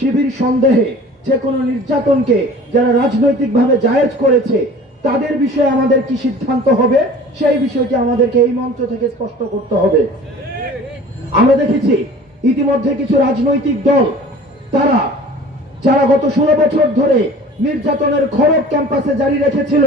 শিবির সন্দেহে যে কোনো নির্যাতনকে যারা রাজনৈতিকভাবে জায়েজ করেছে তাদের বিষয়ে আমাদের কি সিদ্ধান্ত হবে সেই বিষয়টি আমাদেরকে এই মঞ্চ থেকে স্পষ্ট করতে হবে। আমরা দেখেছি ইতিমধ্যে কিছু রাজনৈতিক দল যারা গত 16 বছর ধরে নির্যাতনের খড়গ ক্যাম্পাসে জারি রেখেছিল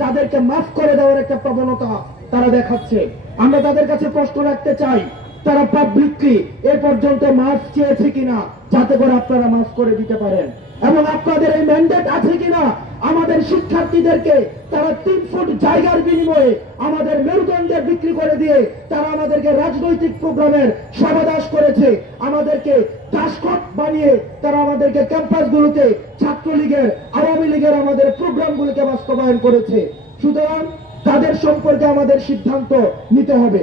তাদেরকে মাফ করে দেওয়ার একটা প্রবণতা তারা দেখাচ্ছে। আমরা তাদের কাছে প্রশ্ন রাখতে চাই, তারা পাবলিকলি এ পর্যন্ত মাফ চেয়েছে কিনা, যাতে করে আপনারা মাফ করে দিতে পারেন, এবং আপনাদের এই ম্যান্ডেট আছে কিনা আমাদের শিক্ষার্থীদেরকে তারা 3 ফুট জায়গার বিনিময়ে আমাদের মেরুদণ্ডে বিক্রি করে দিয়ে তারা আমাদেরকে রাজনৈতিক প্রোগ্রামের সমাবেশ করেছে, আমাদেরকে দাসখত বানিয়ে তারা আমাদেরকে ক্যাম্পাসগুলোতে ছাত্রলীগের, আওয়ামী লীগের আমাদের প্রোগ্রামগুলোকে বাস্তবায়ন করেছে। সুতরাং তাদের সম্পর্কে আমাদের সিদ্ধান্ত নিতে হবে।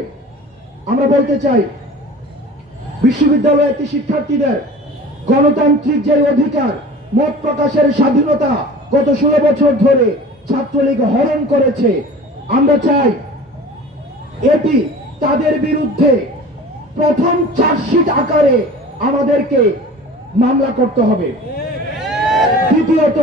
আমরা বলতে চাই, বিশ্ববিদ্যালয়ের শিক্ষার্থীদের গণতান্ত্রিক যে অধিকার, মত প্রকাশের স্বাধীনতা গত 16 বছর ধরে ছাত্রলীগ হরণ করেছে, আমরা চাই এটি তাদের বিরুদ্ধে প্রথম চার্জশিট আকারে আমাদেরকে মামলা করতে হবে। দ্বিতীয়ত,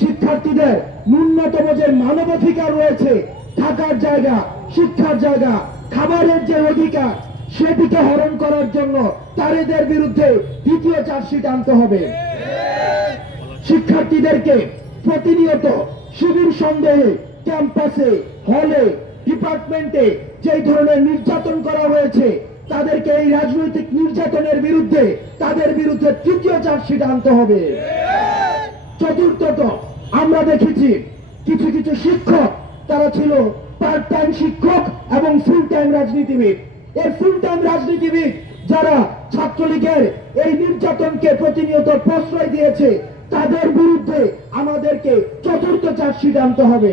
শিক্ষার্থীদের ন্যূনতম যে মানবাধিকার রয়েছে, থাকার জায়গা, শিক্ষার জায়গা, খাবারের যে অধিকার, সেটিকে হরণ করার জন্য তাদের বিরুদ্ধে দ্বিতীয় চার্জশিট আনতে হবে। শিক্ষার্থীদেরকে প্রতিনিয়ত শিবির সন্দেহে ক্যাম্পাসে, হলে, ডিপার্টমেন্টে যে ধরনের নির্যাতন করা হয়েছে, তাদেরকে এই রাজনৈতিক নির্যাতনের বিরুদ্ধে তাদের বিরুদ্ধে তৃতীয় চার্জশিট আনতে হবে। চতুর্থত, আমরা দেখেছি কিছু কিছু শিক্ষক তারা ছিল পার্ট টাইম শিক্ষক এবং ফুল টাইম রাজনীতিবিদ। এই ফুল টাইম রাজনীতিবিদ যারা ছাত্রলীগের এই নির্যাতনকে প্রতিনিয়ত প্রশ্রয় দিয়েছে, তাদের বিরুদ্ধে আমাদেরকে চতুর্থ চার্জশিট আনতে হবে।